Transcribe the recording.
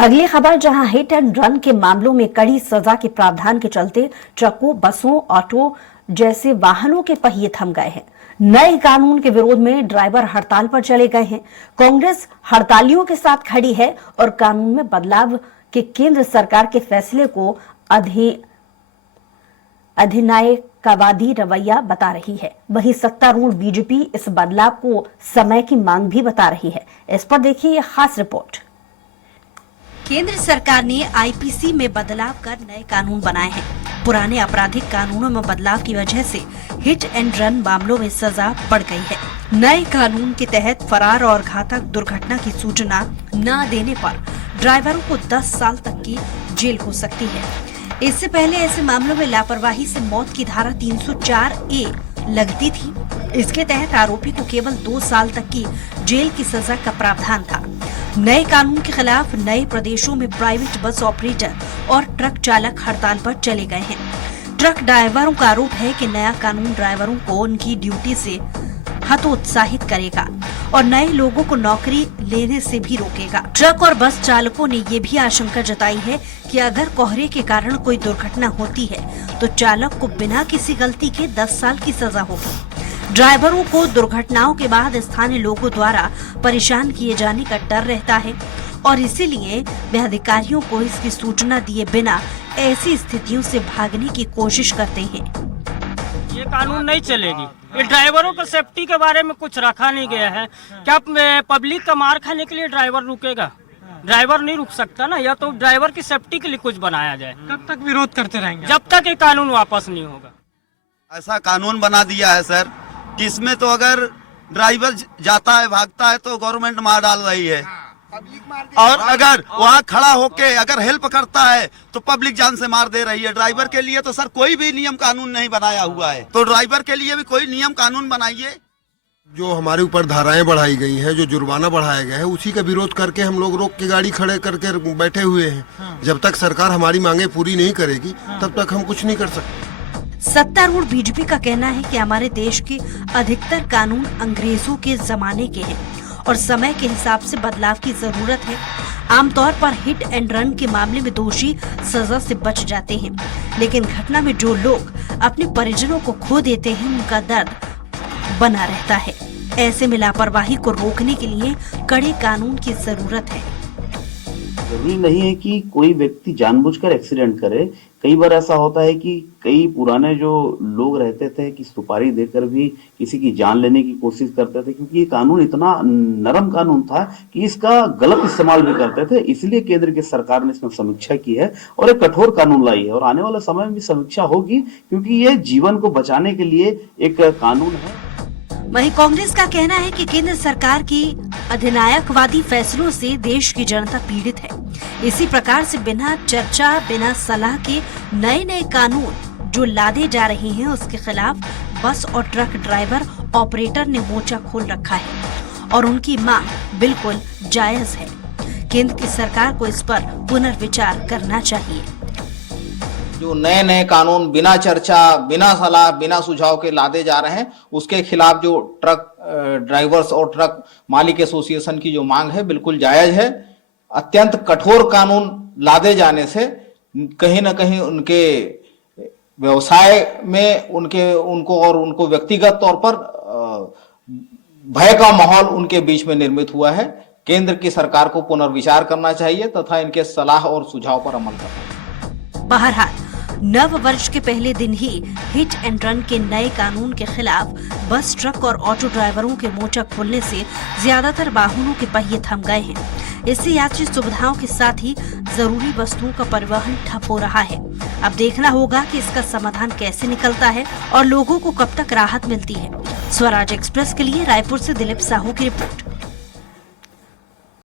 अगली खबर, जहां हिट एंड रन के मामलों में कड़ी सजा के प्रावधान के चलते ट्रकों, बसों, ऑटो जैसे वाहनों के पहिए थम गए हैं। नए कानून के विरोध में ड्राइवर हड़ताल पर चले गए हैं। कांग्रेस हड़तालियों के साथ खड़ी है और कानून में बदलाव के केंद्र सरकार के फैसले को अधिनायकवादी रवैया बता रही है। वहीं सत्तारूढ़ बीजेपी इस बदलाव को समय की मांग भी बता रही है। इस पर देखिए यह खास रिपोर्ट। केंद्र सरकार ने आईपीसी में बदलाव कर नए कानून बनाए हैं। पुराने आपराधिक कानूनों में बदलाव की वजह से हिट एंड रन मामलों में सजा बढ़ गई है। नए कानून के तहत फरार और घातक दुर्घटना की सूचना न देने पर ड्राइवरों को 10 साल तक की जेल हो सकती है। इससे पहले ऐसे मामलों में लापरवाही से मौत की धारा 304A लगती थी। इसके तहत आरोपी को केवल 2 साल तक की जेल की सजा का प्रावधान था। नए कानून के खिलाफ नए प्रदेशों में प्राइवेट बस ऑपरेटर और ट्रक चालक हड़ताल पर चले गए हैं। ट्रक ड्राइवरों का आरोप है कि नया कानून ड्राइवरों को उनकी ड्यूटी से हतोत्साहित करेगा और नए लोगों को नौकरी लेने से भी रोकेगा। ट्रक और बस चालकों ने ये भी आशंका जताई है कि अगर कोहरे के कारण कोई दुर्घटना होती है तो चालक को बिना किसी गलती के 10 साल की सजा होगी। ड्राइवरों को दुर्घटनाओं के बाद स्थानीय लोगों द्वारा परेशान किए जाने का डर रहता है और इसीलिए वे अधिकारियों को इसकी सूचना दिए बिना ऐसी स्थितियों से भागने की कोशिश करते हैं। ये कानून नहीं चलेगी। ये ड्राइवरों को सेफ्टी के बारे में कुछ रखा नहीं गया है। क्या पब्लिक का मार खाने के लिए ड्राइवर रुकेगा? ड्राइवर नहीं रुक सकता ना। या तो ड्राइवर की सेफ्टी के लिए कुछ बनाया जाए। कब तक विरोध करते रहेंगे? जब तक ये कानून वापस नहीं होगा। ऐसा कानून बना दिया है सर कि इसमें तो अगर ड्राइवर जाता है, भागता है तो गवर्नमेंट मार डाल रही है और अगर वहाँ खड़ा होके अगर हेल्प करता है तो पब्लिक जान से मार दे रही है। ड्राइवर के लिए तो सर कोई भी नियम कानून नहीं बनाया हुआ है, तो ड्राइवर के लिए भी कोई नियम कानून बनाइए। जो हमारे ऊपर धाराएं बढ़ाई गई हैं, जो जुर्माना बढ़ाया गया है, उसी का विरोध करके हम लोग रोक के गाड़ी खड़े करके बैठे हुए हैं। जब तक सरकार हमारी मांगे पूरी नहीं करेगी तब तक हम कुछ नहीं कर सकते। सत्तारूढ़ बीजेपी का कहना है कि हमारे देश के अधिकतर कानून अंग्रेजों के जमाने के हैं और समय के हिसाब से बदलाव की जरूरत है। आमतौर पर हिट एंड रन के मामले में दोषी सजा से बच जाते हैं, लेकिन घटना में जो लोग अपने परिजनों को खो देते हैं उनका दर्द बना रहता है। ऐसे में लापरवाही को रोकने के लिए कड़े कानून की जरूरत है। जरूरी नहीं है कि कोई व्यक्ति जानबूझकर एक्सीडेंट करे। कई बार ऐसा होता है कि कई पुराने जो लोग रहते थे कि सुपारी देकर भी किसी की जान लेने की कोशिश करते थे, क्योंकि ये कानून इतना नरम कानून था कि इसका गलत इस्तेमाल भी करते थे। इसलिए केंद्र की सरकार ने इसमें समीक्षा की है और एक कठोर कानून लाई है और आने वाले समय में भी समीक्षा होगी, क्योंकि ये जीवन को बचाने के लिए एक कानून है। वहीं कांग्रेस का कहना है कि केंद्र सरकार की अधिनायकवादी फैसलों से देश की जनता पीड़ित है। इसी प्रकार से बिना चर्चा, बिना सलाह के नए कानून जो लादे जा रहे हैं उसके खिलाफ बस और ट्रक ड्राइवर ऑपरेटर ने मोर्चा खोल रखा है और उनकी मांग बिल्कुल जायज है। केंद्र की सरकार को इस पर पुनर्विचार करना चाहिए। जो नए कानून बिना चर्चा, बिना सलाह, बिना सुझाव के लादे जा रहे हैं, उसके खिलाफ जो ट्रक ड्राइवर्स और ट्रक मालिक एसोसिएशन की जो मांग है बिल्कुल जायज है। अत्यंत कठोर कानून लादे जाने से कहीं न कहीं उनके व्यवसाय में उनको व्यक्तिगत तौर पर भय का माहौल उनके बीच में निर्मित हुआ है। केंद्र की सरकार को पुनर्विचार करना चाहिए तथा इनके सलाह और सुझाव पर अमल करना। बहरहाल नव वर्ष के पहले दिन ही हिट एंड रन के नए कानून के खिलाफ बस, ट्रक और ऑटो ड्राइवरों के मोर्चा खोलने से ज्यादातर वाहनों के पहिए थम गए हैं। इससे यात्री सुविधाओं के साथ ही जरूरी वस्तुओं का परिवहन ठप हो रहा है। अब देखना होगा कि इसका समाधान कैसे निकलता है और लोगों को कब तक राहत मिलती है। स्वराज एक्सप्रेस के लिए रायपुर से दिलीप साहू की रिपोर्ट।